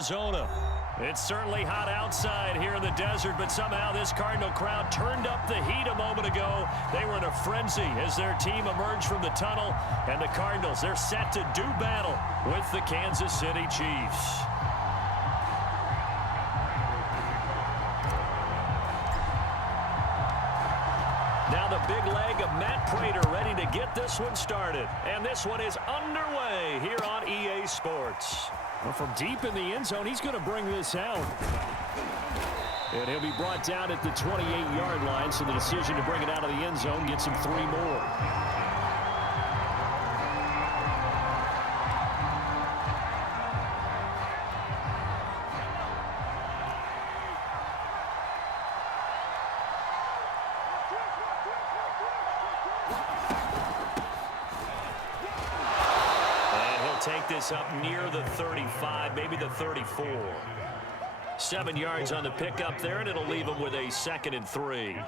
Arizona. It's certainly hot outside here in the desert, but somehow this Cardinal crowd turned up the heat a moment ago. They were in a frenzy as their team emerged from the tunnel, and the Cardinals, they're set to do battle with the Kansas City Chiefs. Now the big leg of Matt Prater ready to get this one started. And this one is underway here on EA Sports. Well, from deep in the end zone, he's going to bring this out. And he'll be brought down at the 28-yard line, so the decision to bring it out of the end zone gets him 3 more. Take this up near the 35, maybe the 34. 7 yards on the pickup there, and it'll leave him with a 2nd and 3.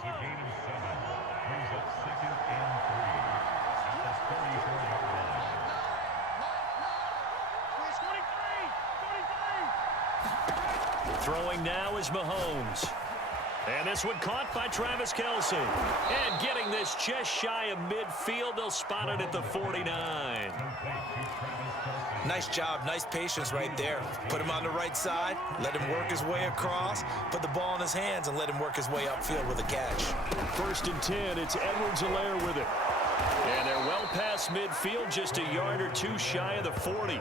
Throwing now is Mahomes. And this one caught by Travis Kelce. And getting this just shy of midfield, they'll spot it at the 49. Nice job, nice patience right there. Put him on the right side, let him work his way across, put the ball in his hands, and let him work his way upfield with a catch. 1st and 10, it's Edwards-Helaire with it. And they're well past midfield, just a yard or 2 shy of the 40.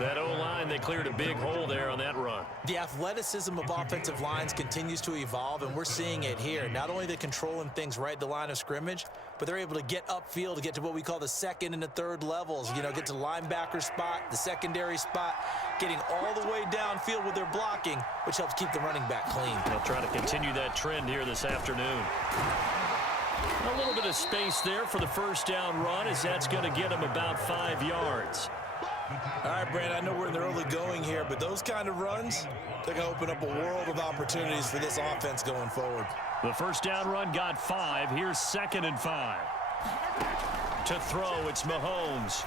That O-line, they cleared a big hole there on that run. The athleticism of offensive lines continues to evolve, and we're seeing it here. Not only they're controlling things right at the line of scrimmage, but they're able to get upfield to get to what we call the 2nd and the 3rd levels. You know, get to the linebacker spot, the secondary spot, getting all the way downfield with their blocking, which helps keep the running back clean. They'll try to continue that trend here this afternoon. A little bit of space there for the 1st down run, as that's going to get him about 5 yards. All right, Brandon, I know we're in the early going here, but those kind of runs, they're going to open up a world of opportunities for this offense going forward. The 1st down run got 5. Here's 2nd and 5. To throw, it's Mahomes.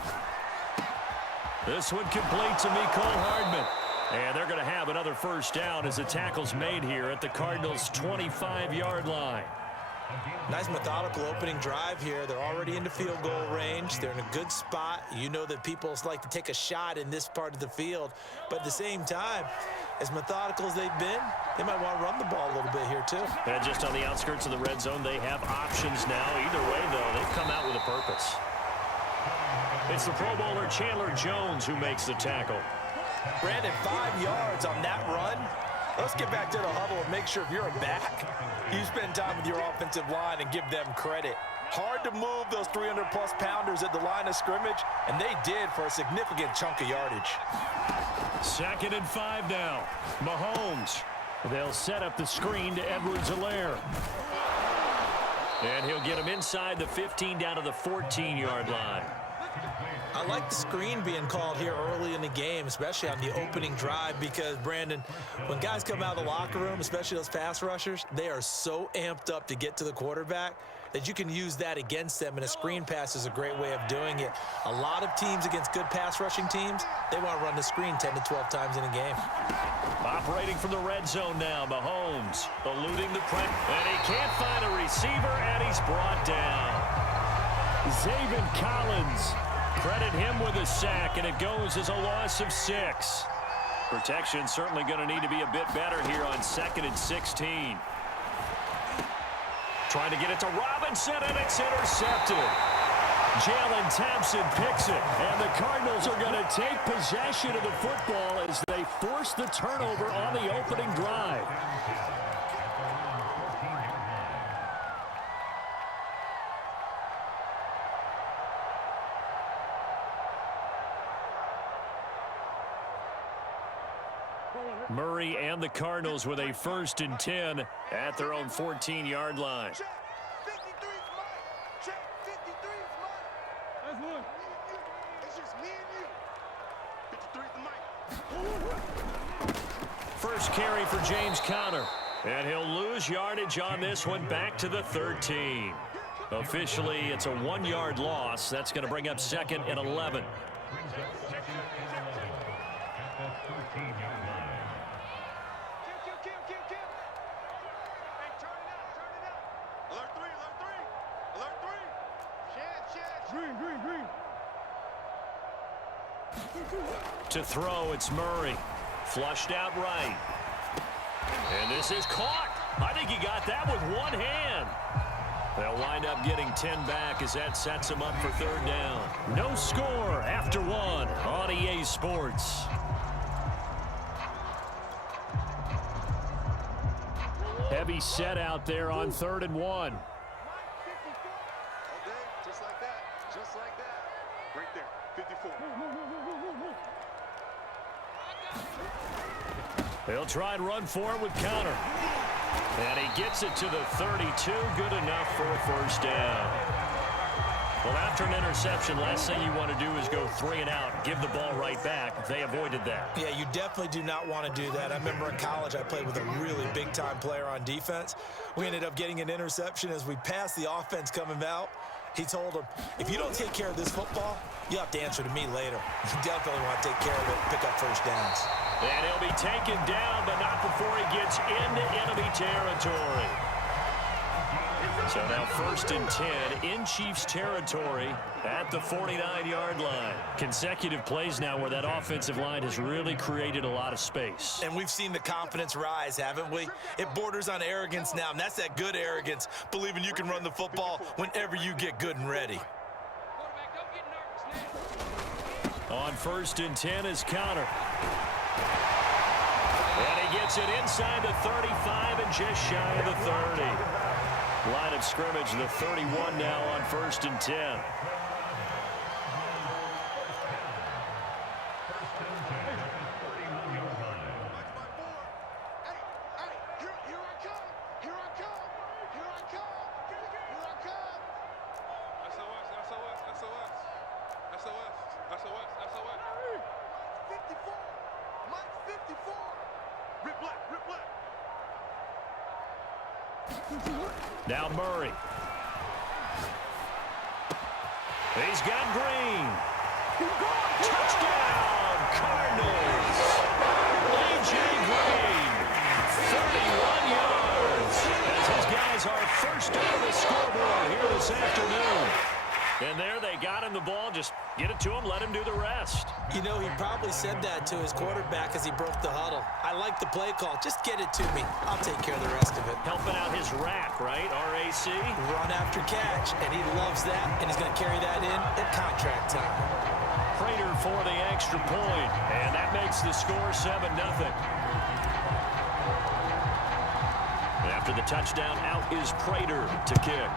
This one complete to Mecole Hardman. And they're going to have another 1st down as the tackle's made here at the Cardinals' 25-yard line. Nice methodical opening drive here. They're already into field goal range. They're in a good spot. You know that people like to take a shot in this part of the field. But at the same time, as methodical as they've been, they might want to run the ball a little bit here too. And just on the outskirts of the red zone, they have options now. Either way, though, they've come out with a purpose. It's the Pro Bowler Chandler Jones who makes the tackle. Brandon, 5 yards on that run. Let's get back to the huddle and make sure if you're a back, you spend time with your offensive line and give them credit. Hard to move those 300-plus pounders at the line of scrimmage, and they did for a significant chunk of yardage. 2nd and 5 now. Mahomes. They'll set up the screen to Edwards-Helaire. And he'll get him inside the 15 down to the 14-yard line. I like the screen being called here early in the game, especially on the opening drive, because, Brandon, when guys come out of the locker room, especially those pass rushers, they are so amped up to get to the quarterback that you can use that against them, and a screen pass is a great way of doing it. A lot of teams against good pass rushing teams, they want to run the screen 10 to 12 times in a game. Operating from the red zone now, Mahomes eluding the pressure, and he can't find a receiver, and he's brought down. Zaven Collins. Credit him with a sack, and it goes as a loss of 6. Protection certainly going to need to be a bit better here on 2nd and 16. Trying to get it to Robinson, and it's intercepted. Jalen Thompson picks it, and the Cardinals are going to take possession of the football as they force the turnover on the opening drive. Murray and the Cardinals with a 1st and 10 at their own 14-yard line. First carry for James Conner. And he'll lose yardage on this one back to the 13. Officially, it's a 1-yard loss. That's going to bring up 2nd and 11. To throw, it's Murray. Flushed out right. And this is caught. I think he got that with one hand. They'll wind up getting 10 back as that sets them up for third down. No score after one on EA Sports. Heavy set out there on 3rd and 1. Okay, just like that. Just like that. Right there, 54. They'll try and run for it with counter. And he gets it to the 32. Good enough for a first down. Well, after an interception, last thing you want to do is go 3 and out, give the ball right back. They avoided that. Yeah, you definitely do not want to do that. I remember in college I played with a really big-time player on defense. We ended up getting an interception as we passed the offense coming out. He told him, if you don't take care of this football, you'll have to answer to me later. You definitely want to take care of it, pick up first downs. And he'll be taken down, but not before he gets into enemy territory. So now 1st and 10 in Chiefs territory at the 49-yard line. Consecutive plays now where that offensive line has really created a lot of space. And we've seen the confidence rise, haven't we? It borders on arrogance now, and that's that good arrogance, believing you can run the football whenever you get good and ready. On 1st and 10 is counter. And he gets it inside the 35 and just shy of the 30. Line of scrimmage, the 31 now on 1st and 10. Now Murray. He's got Green. Touchdown, Cardinals. A.J. Green, 31 yards. As his guys are first on the scoreboard here this afternoon. And there they got him the ball. Just get it to him, let him do the rest. You know, he probably said that to his quarterback as he broke the huddle. I like the play call. Just get it to me. I'll take care of the rest of it. Helping out his rack, right? RAC. Run after catch, and he loves that, and he's going to carry that in at contract time. Prater for the extra point, and that makes the score 7-0. After the touchdown, out is Prater to kick.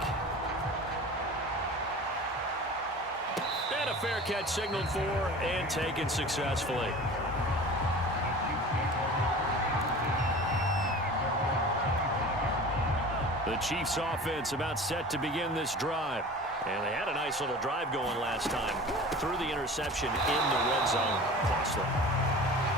And a fair catch signaled for and taken successfully. The Chiefs offense about set to begin this drive. And they had a nice little drive going last time. Threw the interception in the red zone. Costly.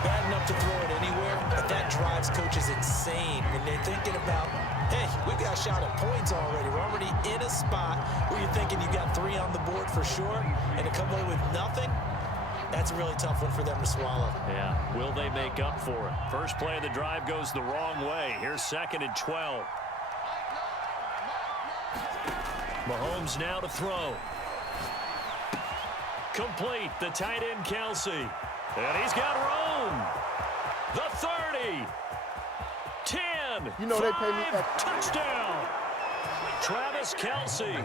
Bad enough to throw it anywhere, but that drives coaches insane when they're thinking about, hey, we got a shot at points already. We're already in a spot where you're thinking you got 3 on the board for sure, and to come away with nothing, that's a really tough one for them to swallow. Yeah, will they make up for it? First play of the drive goes the wrong way. Here's 2nd and 12. Mahomes now to throw. Complete, the tight end Kelsey. And he's got room. The 30. 10. You know 5, they pay me touchdown. Travis Kelsey,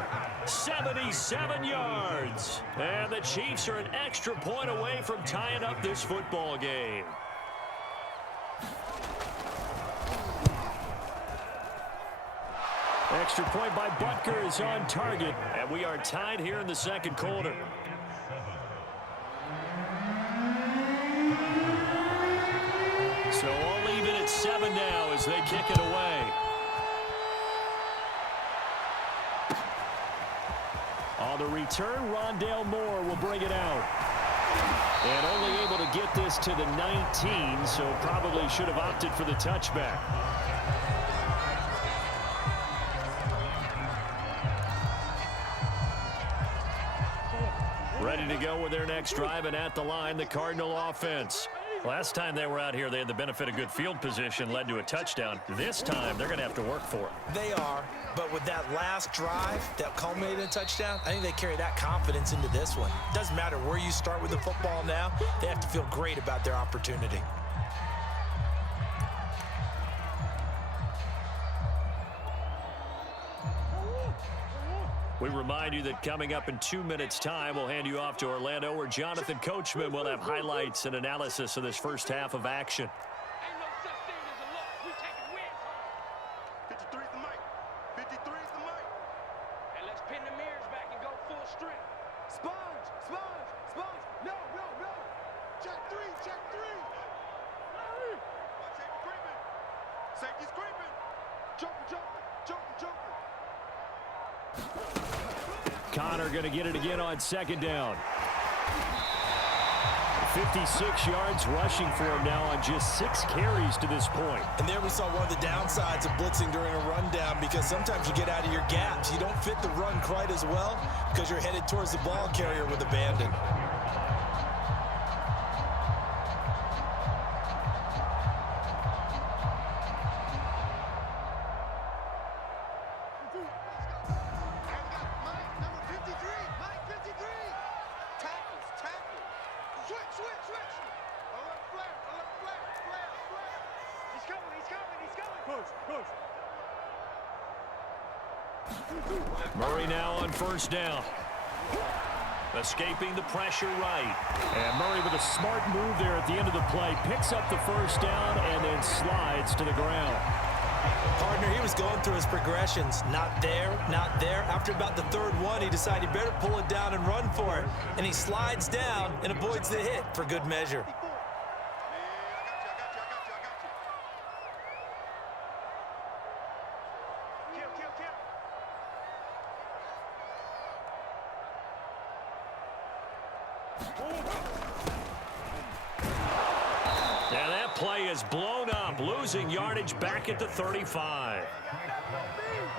77 yards. And the Chiefs are an extra point away from tying up this football game. Extra point by Butker is on target. And we are tied here in the 2nd quarter. So all even at 7 now as they kick it away. On the return, Rondale Moore will bring it out. And only able to get this to the 19, so probably should have opted for the touchback. Ready to go with their next drive, and at the line, the Cardinal offense. Last time they were out here, they had the benefit of good field position, led to a touchdown. This time, they're going to have to work for it. They are, but with that last drive that culminated in a touchdown, I think they carry that confidence into this one. Doesn't matter where you start with the football now, they have to feel great about their opportunity. We remind you that coming up in 2 minutes' time, we'll hand you off to Orlando, where Jonathan Coachman will have highlights and analysis of this first half of action. Ain't no such thing as a loss. We taking wins home. 53 is the mic. 53 is the mic. And let's pin the mirrors back and go full strength. Sponge, sponge, sponge. No, no, no. Check three, check three. Watch safety creeping. Safety's creeping. Joker, joker, joker, joker. Connor going to get it again on second down. 56 yards rushing for him now on just 6 carries to this point. And there we saw one of the downsides of blitzing during a rundown, because sometimes you get out of your gaps. You don't fit the run quite as well because you're headed towards the ball carrier with abandon. Murray now on first down. Escaping the pressure right. And Murray with a smart move there at the end of the play. Picks up the first down and then slides to the ground. Partner, he was going through his progressions. Not there, not there. After about the third one, he decided he better pull it down and run for it. And he slides down and avoids the hit for good measure. And that play is blown up, losing yardage back at the 35.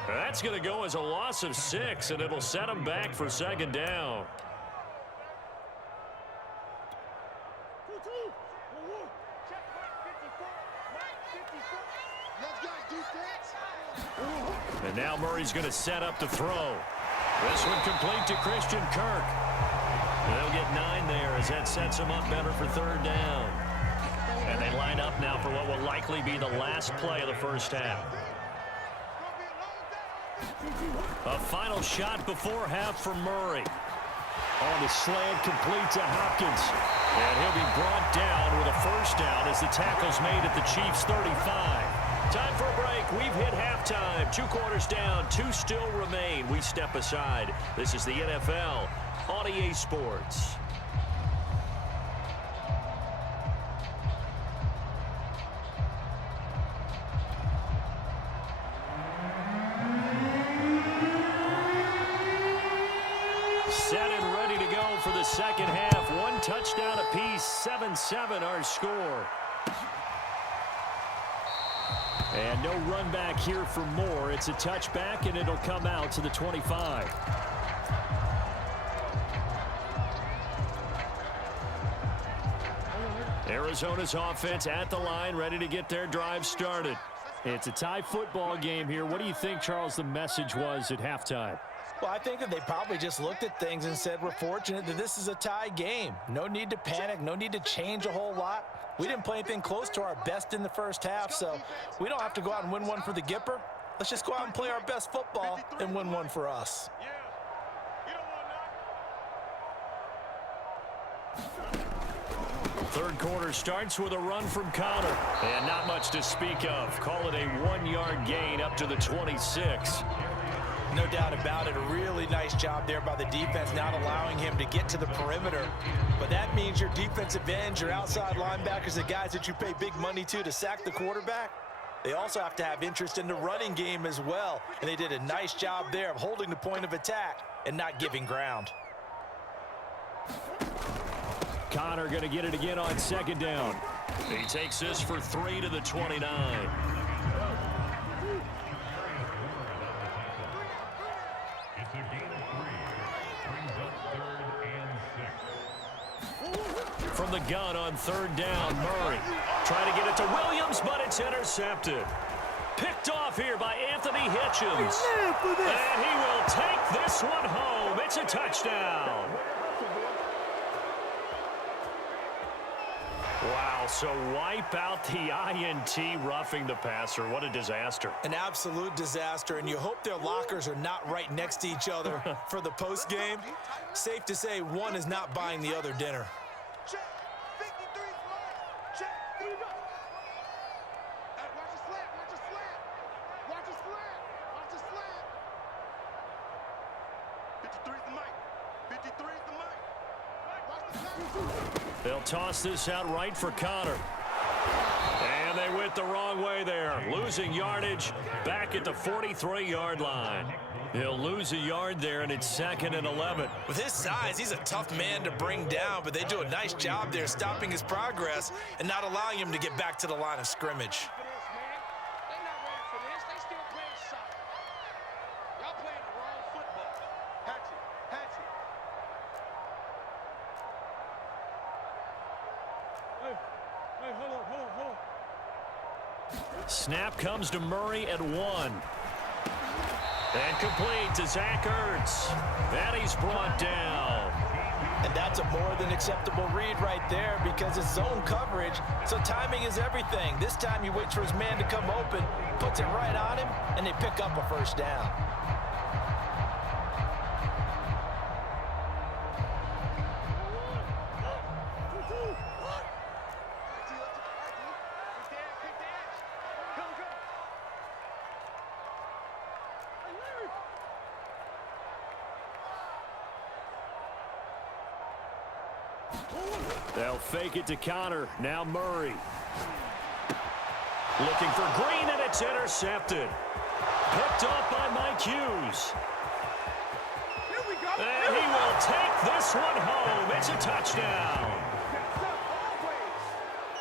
That's going to go as a loss of 6, and it'll set them back for second down. And now Murray's going to set up to throw. This one complete to Christian Kirk. They'll get 9 there as that sets them up better for third down. And they line up now for what will likely be the last play of the first half. A final shot before half for Murray. On the slant, complete to Hopkins. And he'll be brought down with a first down as the tackle's made at the Chiefs' 35. Time for a break. We've hit halftime. 2 quarters down, 2 still remain. We step aside. This is the NFL on EA Sports. Set and ready to go for the second half. 1 touchdown apiece, 7-7 our score. And no run back here for Moore. It's a touchback, and it'll come out to the 25. Arizona's offense at the line, ready to get their drive started. It's a tie football game here. What do you think, Charles, the message was at halftime? Well, I think that they probably just looked at things and said, we're fortunate that this is a tie game. No need to panic, no need to change a whole lot. We didn't play anything close to our best in the first half, so we don't have to go out and win one for the Gipper. Let's just go out and play our best football and win one for us. Third quarter starts with a run from Connor. And not much to speak of. Call it a 1-yard gain up to the 26. No doubt about it. A really nice job there by the defense, not allowing him to get to the perimeter. But that means your defensive ends, your outside linebackers, the guys that you pay big money to sack the quarterback, they also have to have interest in the running game as well. And they did a nice job there of holding the point of attack and not giving ground. Connor going to get it again on second down. He takes this for 3 to the 29. From from the gun on 3rd down. Murray trying to get it to Williams, but it's intercepted. Picked off here by Anthony Hitchens. And he will take this one home. It's a touchdown. Wow, so wipe out the INT roughing the passer. What a disaster. An absolute disaster, and you hope their lockers are not right next to each other for the postgame. Safe to say one is not buying the other dinner. Check. 53 smart. Check. Here you go. Hey, watch the slant. Watch the slant. Watch the slant. Watch the slant. 53 is the mic. 53 is the mic. Watch the slant. They'll toss this out right for Connor. And they went the wrong way there. Losing yardage back at the 43-yard line. He'll lose a yard there, and it's 2nd and 11. With his size, he's a tough man to bring down, but they do a nice job there stopping his progress and not allowing him to get back to the line of scrimmage. They're not ready for this. They still playing soccer. Y'all playing the wrong football. Hatchet. Hatchet. Hey, hold on. Snap comes to Murray at 1. And complete to Zach Ertz. And he's brought down. And that's a more than acceptable read right there because it's zone coverage, so timing is everything. This time he waits for his man to come open, puts it right on him, and they pick up a 1st down. They'll fake it to Connor. Now Murray. Looking for Green, and it's intercepted. Picked off by Mike Hughes. Here we go. And he will take this one home. It's a touchdown.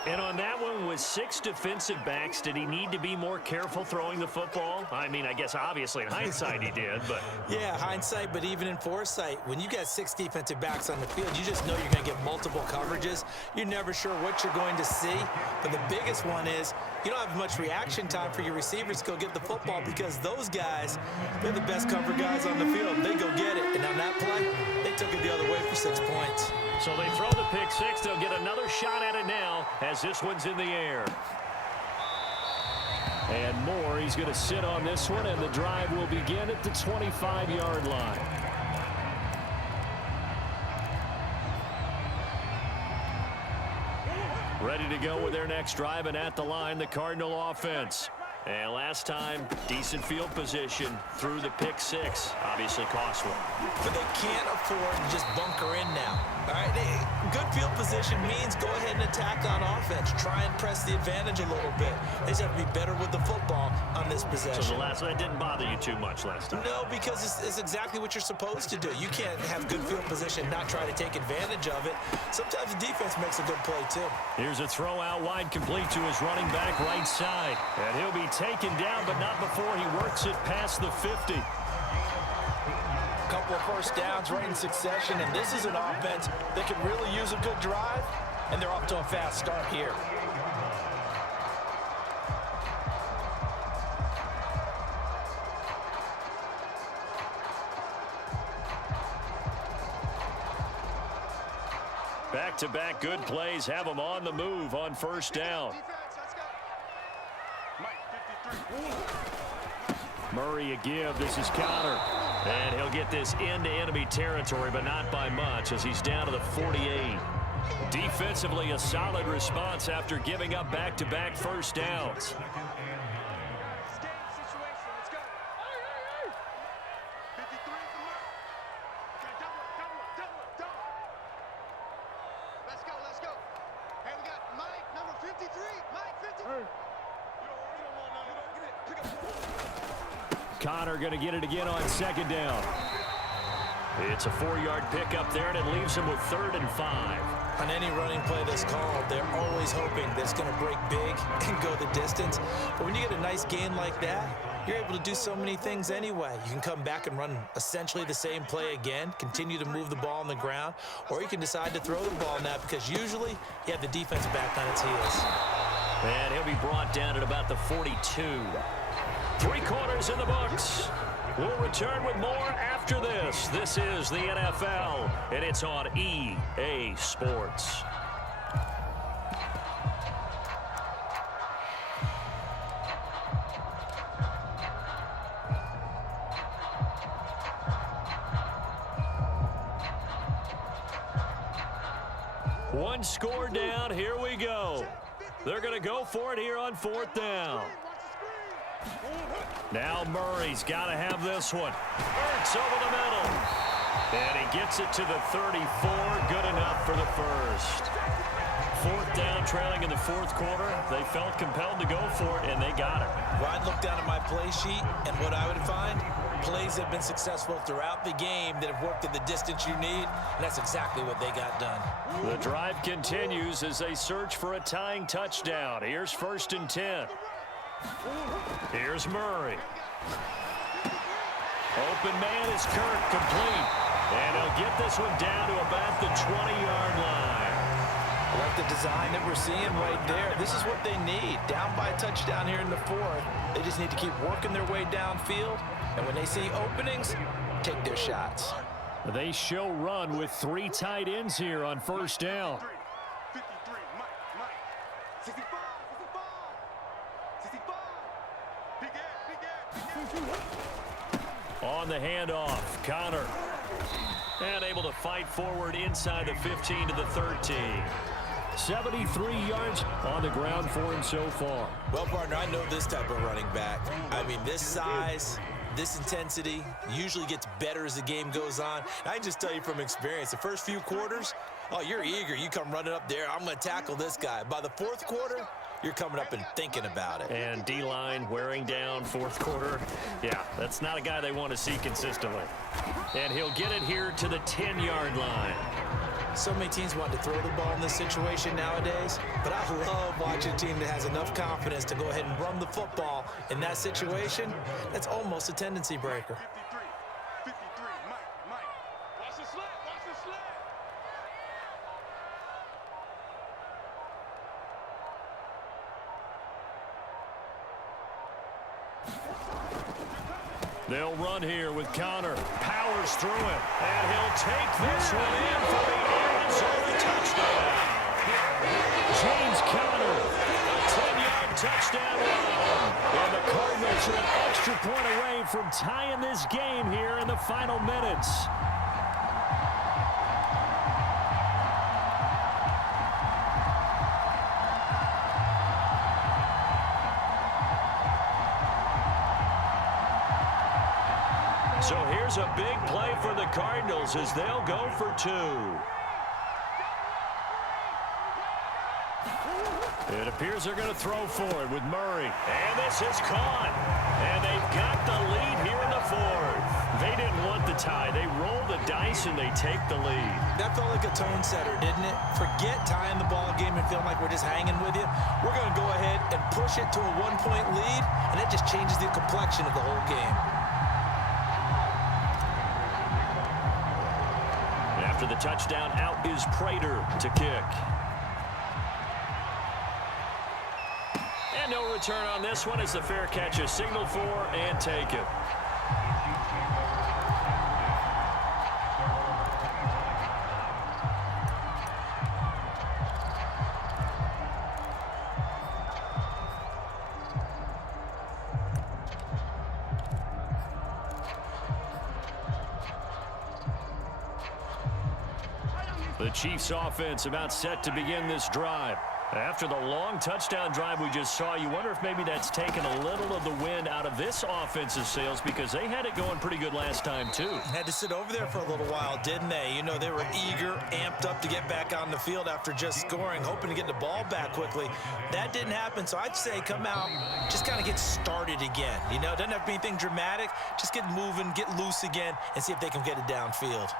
And on that one, with 6 defensive backs, did he need to be more careful throwing the football? I mean, I guess obviously in hindsight he did, but... Yeah, hindsight, but even in foresight, when you got 6 defensive backs on the field, you just know you're going to get multiple coverages. You're never sure what you're going to see. But the biggest one is you don't have much reaction time for your receivers to go get the football because those guys, they're the best cover guys on the field. They go get it. And on that play, they took it the other way for 6 points. So they throw the pick 6. They'll get another shot at it now as this one's in the air. And Moore, he's going to sit on this one, and the drive will begin at the 25-yard line. Ready to go with their next drive, and at the line, the Cardinal offense. And last time, decent field position through the pick 6. Obviously cost one. But they can't afford to just bunker in now. All right, good field position means go ahead and attack on offense. Try and press the advantage a little bit. They just have to be better with the football on this possession. So that didn't bother you too much last time? No, because it's exactly what you're supposed to do. You can't have good field position, not try to take advantage of it. Sometimes the defense makes a good play, too. Here's a throw out wide complete to his running back right side. And he'll be taken down, but not before he works it past the 50. Couple of 1st downs right in succession, and this is an offense that can really use a good drive, and they're off to a fast start here. Back-to-back good plays have them on the move on 1st down. Murray a give. This is Connor. And he'll get this into enemy territory, but not by much as he's down to the 48. Defensively, a solid response after giving up back-to-back 1st downs. Let's go. Hey, we got Mike, number 53. Mike, 53. Connor going to get it again on 2nd down. It's a 4-yard pickup there, and it leaves him with 3rd and 5. On any running play that's called, they're always hoping that it's going to break big and go the distance. But when you get a nice gain like that, you're able to do so many things anyway. You can come back and run essentially the same play again, continue to move the ball on the ground, or you can decide to throw the ball now because usually you have the defense back on its heels. And he'll be brought down at about the 42. 3 quarters in the books. We'll return with more after this. This is the NFL, and it's on EA Sports. One score down. Here we go. They're going to go for it here on 4th down. Now Murray's got to have this one. Ertz over the middle. And he gets it to the 34. Good enough for the first. 4th down, trailing in the 4th quarter. They felt compelled to go for it, and they got it. Well, I'd look down at my play sheet, and what I would find, plays have been successful throughout the game that have worked at the distance you need, and that's exactly what they got done. The drive continues as they search for a tying touchdown. Here's 1st and 10. Here's Murray. Open man is Kirk, complete. And he'll get this one down to about the 20-yard line. I like the design that we're seeing right there. This is what they need. Down by a touchdown here in the 4th. They just need to keep working their way downfield. And when they see openings, take their shots. They show run with 3 tight ends here on 1st down. 53, Mike. 65. On the handoff, Connor. And able to fight forward inside the 15 to the 13. 73 yards on the ground for him so far. Well, partner, I know this type of running back. I mean, this size, this intensity usually gets better as the game goes on. And I can just tell you from experience, the first few quarters, oh, you're eager. You come running up there, I'm going to tackle this guy. By the 4th quarter, you're coming up and thinking about it. And D-line wearing down 4th quarter. Yeah, that's not a guy they want to see consistently. And he'll get it here to the 10-yard line. So many teams want to throw the ball in this situation nowadays, but I love watching a team that has enough confidence to go ahead and run the football in that situation. That's almost a tendency breaker. 53, Mike. Watch the slap. They'll run here with Connor. Powers through it. And he'll take this one in for the Arizona touchdown. James Conner, a 10-yard touchdown run. And the Cardinals are an extra point away from tying this game here in the final minutes. So here's a big play for the Cardinals as they'll go for 2. It appears they're going to throw for it with Murray. And this is caught. And they've got the lead here in the 4th. They didn't want the tie. They roll the dice and they take the lead. That felt like a tone setter, didn't it? Forget tying the ball game and feeling like we're just hanging with you. We're going to go ahead and push it to a 1-point lead, and that just changes the complexion of the whole game. After the touchdown, out is Prater to kick. And no return on this one as the fair catch is signaled for and taken. The Chiefs offense about set to begin this drive. After the long touchdown drive we just saw, you wonder if maybe that's taken a little of the wind out of this offensive sails, because they had it going pretty good last time too. Had to sit over there for a little while, didn't they? You know, they were eager, amped up to get back on the field after just scoring, hoping to get the ball back quickly. That didn't happen, so I'd say come out, just kind of get started again. You know, doesn't have to be anything dramatic. Just get moving, get loose again, and see if they can get it downfield.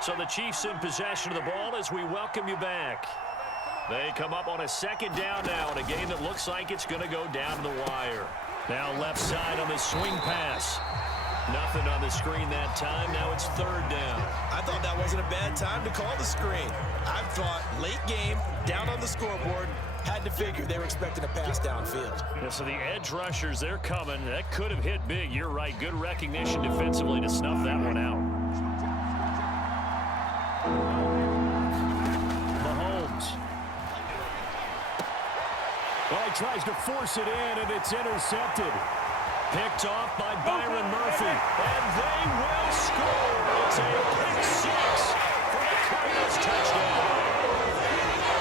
So the Chiefs in possession of the ball as we welcome you back. They come up on a second down now in a game that looks like it's going to go down to the wire. Now left side on the swing pass. Nothing on the screen that time. Now it's third down. I thought that wasn't a bad time to call the screen. I thought late game, down on the scoreboard, had to figure they were expecting a pass downfield. Yeah, so the edge rushers, they're coming. That could have hit big. You're right. Good recognition defensively to snuff that one out. Mahomes. Well, he tries to force it in, and it's intercepted. Picked off by Byron Murphy, and they will score. It's a pick six for the Cardinals touchdown.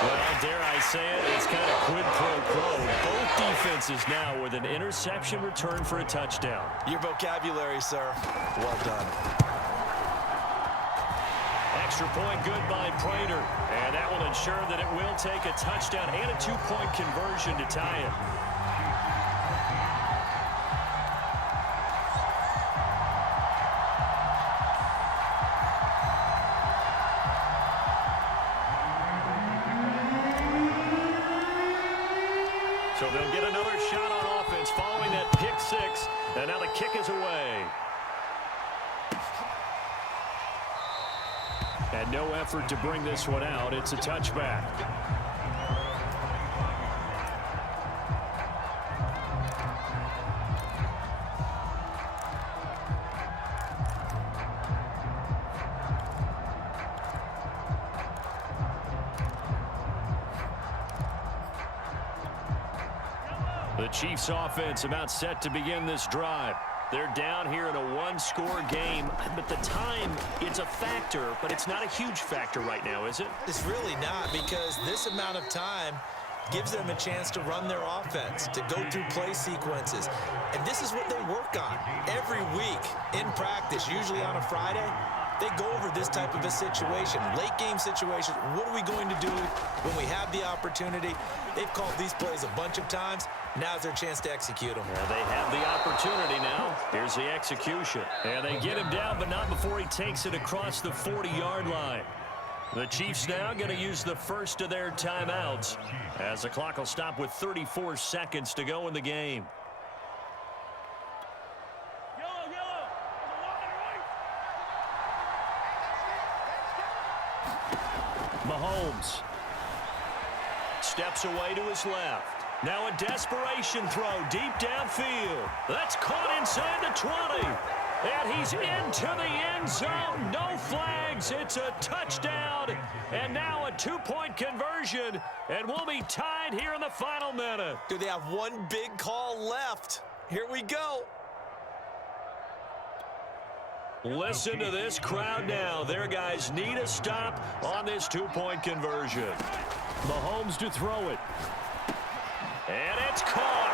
Well, dare I say it, it's kind of quid pro quo. Both defenses now with an interception return for a touchdown. Your vocabulary, sir. Well done. Extra point good by Prater, and that will ensure that it will take a touchdown and a 2-point conversion to tie it. So they'll get another shot on offense following that pick six, and now the kick is away. And no effort to bring this one out. It's a touchback. The Chiefs offense about set to begin this drive. They're down here in a one-score game, but the time, it's a factor, but it's not a huge factor right now, is it? It's really not, because this amount of time gives them a chance to run their offense, to go through play sequences. And this is what they work on every week in practice, usually on a Friday. They go over this type of a situation, late game situation. What are we going to do when we have the opportunity? They've called these plays a bunch of times. Now's their chance to execute them. Yeah, they have the opportunity now. Here's the execution. And they get him down, but not before he takes it across the 40-yard line. The Chiefs now going to use the first of their timeouts as the clock will stop with 34 seconds to go in the game. Mahomes steps away to his left. Now a desperation throw deep downfield. That's caught inside the 20. And he's into the end zone. No flags. It's a touchdown. And now a 2-point conversion. And we'll be tied here in the final minute. Do they have one big call left? Here we go. Listen to this crowd now. Their guys need a stop on this 2-point conversion. Mahomes to throw it. And it's caught.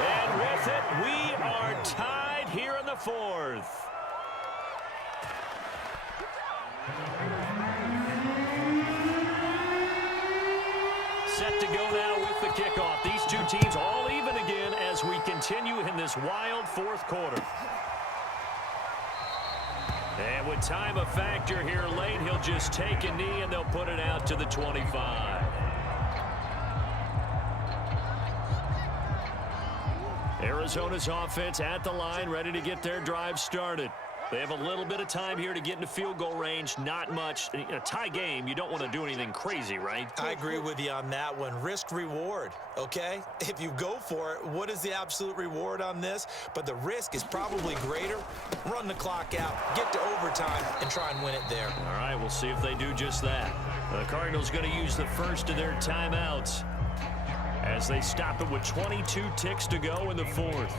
And with it, we are tied here in the fourth. Set to go now with the kickoff. These two teams all even again as we continue in this wild fourth quarter. And with time a factor here late, he'll just take a knee and they'll put it out to the 25. Arizona's offense at the line, ready to get their drive started. They have a little bit of time here to get into field goal range, not much. In a tie game, you don't want to do anything crazy, right? I agree with you on that one. Risk reward, okay? If you go for it, what is the absolute reward on this? But the risk is probably greater. Run the clock out, get to overtime, and try and win it there. All right, we'll see if they do just that. The Cardinals going to use the first of their timeouts as they stop it with 22 ticks to go in the fourth.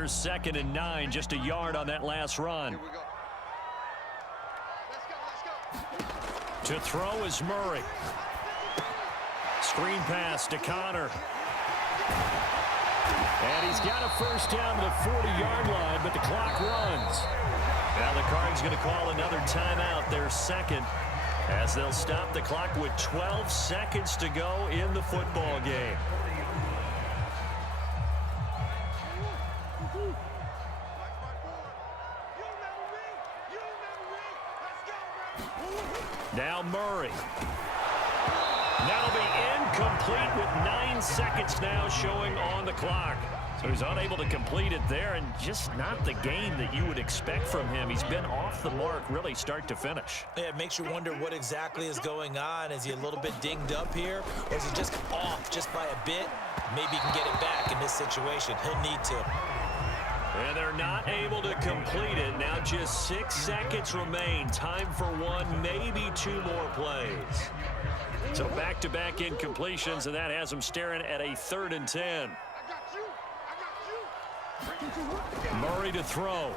Here's 2nd and 9, just a yard on that last run. Here we go. Let's go. To throw is Murray. Screen pass to Connor. And he's got a first down to the 40-yard line, but the clock runs. Now the Cards going to call another timeout, their second, as they'll stop the clock with 12 seconds to go in the football game. Now Murray. That'll be incomplete with 9 seconds now showing on the clock. So he's unable to complete it there, and just not the game that you would expect from him. He's been off the mark really start to finish. Yeah, it makes you wonder what exactly is going on. Is he a little bit dinged up here, or is he just off just by a bit? Maybe he can get it back in this situation. He'll need to. And they're not able to complete it. Now just 6 seconds remain. Time for one, maybe 2 more plays. So back-to-back incompletions, and that has them staring at a 3rd and 10. Murray to throw.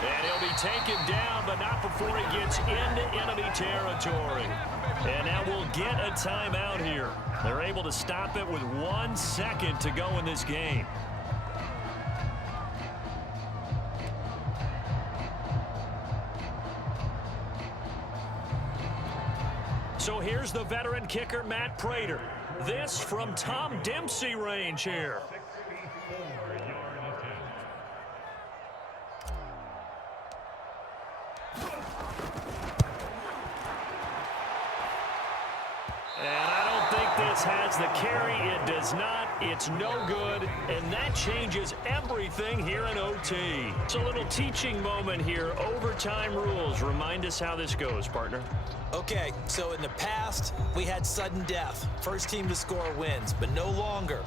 And he'll be taken down, but not before he gets into enemy territory. And now we'll get a timeout here. They're able to stop it with 1 second to go in this game. So here's the veteran kicker, Matt Prater. This from Tom Dempsey range here. And I don't think this has the carry. It does not. It's no good. And that changes everything here in OT. It's a little teaching moment here. Overtime rules. Remind us how this goes, partner. Okay, so in the past, we had sudden death. First team to score wins, but no longer.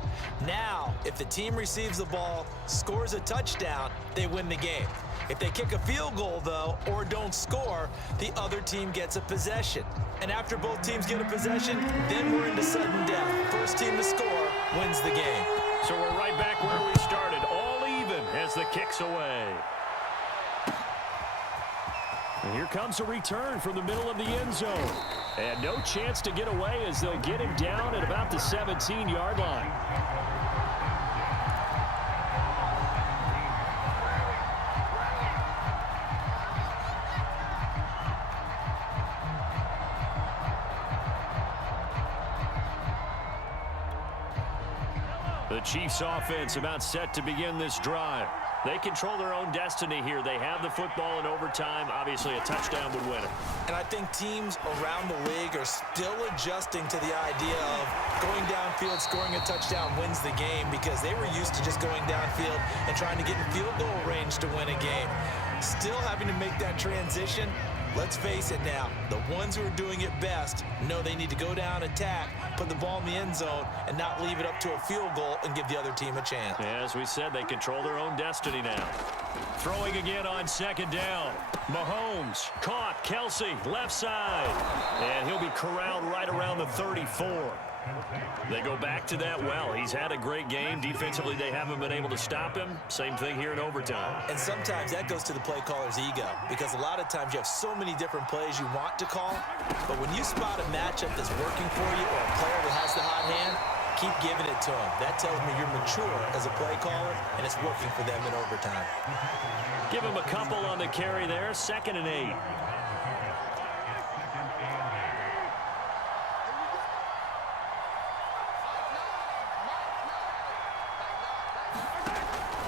Now, if the team receives the ball, scores a touchdown, they win the game. If they kick a field goal, though, or don't score, the other team gets a possession. And after both teams get a possession, then we're into sudden death. First team to score wins the game. So we're right back where we started, all even as the kick's away. And here comes a return from the middle of the end zone. And no chance to get away as they'll get him down at about the 17-yard line. The Chiefs offense about set to begin this drive. They control their own destiny here. They have the football in overtime. Obviously, a touchdown would win it. And I think teams around the league are still adjusting to the idea of going downfield, scoring a touchdown wins the game, because they were used to just going downfield and trying to get in field goal range to win a game. Still having to make that transition. Let's face it now, the ones who are doing it best know they need to go down, attack, put the ball in the end zone, and not leave it up to a field goal and give the other team a chance. Yeah, as we said, they control their own destiny now. Throwing again on 2nd down. Mahomes caught. Kelsey left side. And he'll be corralled right around the 34. They go back to that well. He's had a great game. Defensively, they haven't been able to stop him. Same thing here in overtime. And sometimes that goes to the play caller's ego, because a lot of times you have so many different plays you want to call, but when you spot a matchup that's working for you or a player that has the hot hand, keep giving it to him. That tells me you're mature as a play caller, and it's working for them in overtime. Give him a couple on the carry there. 2nd and 8.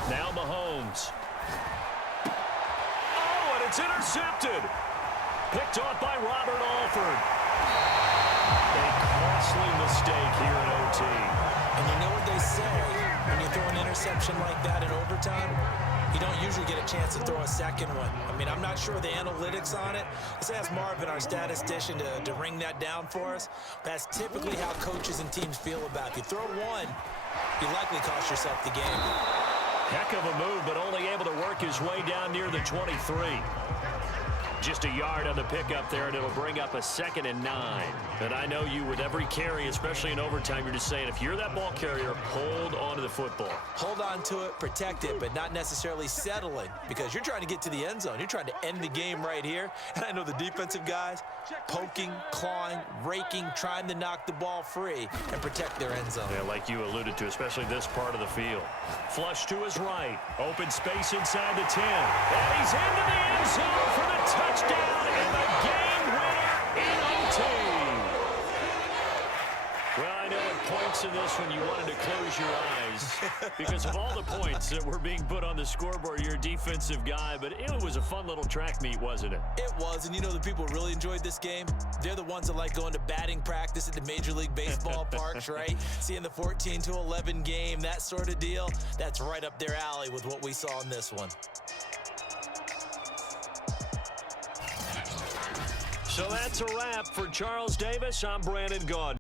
Now Mahomes. Oh, and it's intercepted. Picked off by Robert Alford. A costly mistake here in OT. And you know what they say, when you throw an interception like that in overtime, you don't usually get a chance to throw a second one. I mean, I'm not sure the analytics on it. Let's ask Marvin, our statistician, to ring that down for us. That's typically how coaches and teams feel about it. If you throw one, you likely cost yourself the game. Heck of a move, but only able to work his way down near the 23. Just a yard on the pickup there, and it'll bring up a 2nd and 9. And I know you, with every carry, especially in overtime, you're just saying, if you're that ball carrier, hold on to the football. Hold on to it, protect it, but not necessarily settling, because you're trying to get to the end zone. You're trying to end the game right here. And I know the defensive guys poking, clawing, raking, trying to knock the ball free and protect their end zone. Yeah, like you alluded to, especially this part of the field. Flush to his right. Open space inside the 10. And he's into the end zone for the touchdown and the game winner in OT. Well, I know at points in this one you wanted to close your eyes because of all the points that were being put on the scoreboard. You're a defensive guy, but it was a fun little track meet, wasn't it? It was, and you know the people who really enjoyed this game? They're the ones that like going to batting practice at the Major League Baseball parks, right? Seeing the 14-11 game, that sort of deal, that's right up their alley with what we saw in this one. So that's a wrap for Charles Davis. I'm Brandon Gaudin.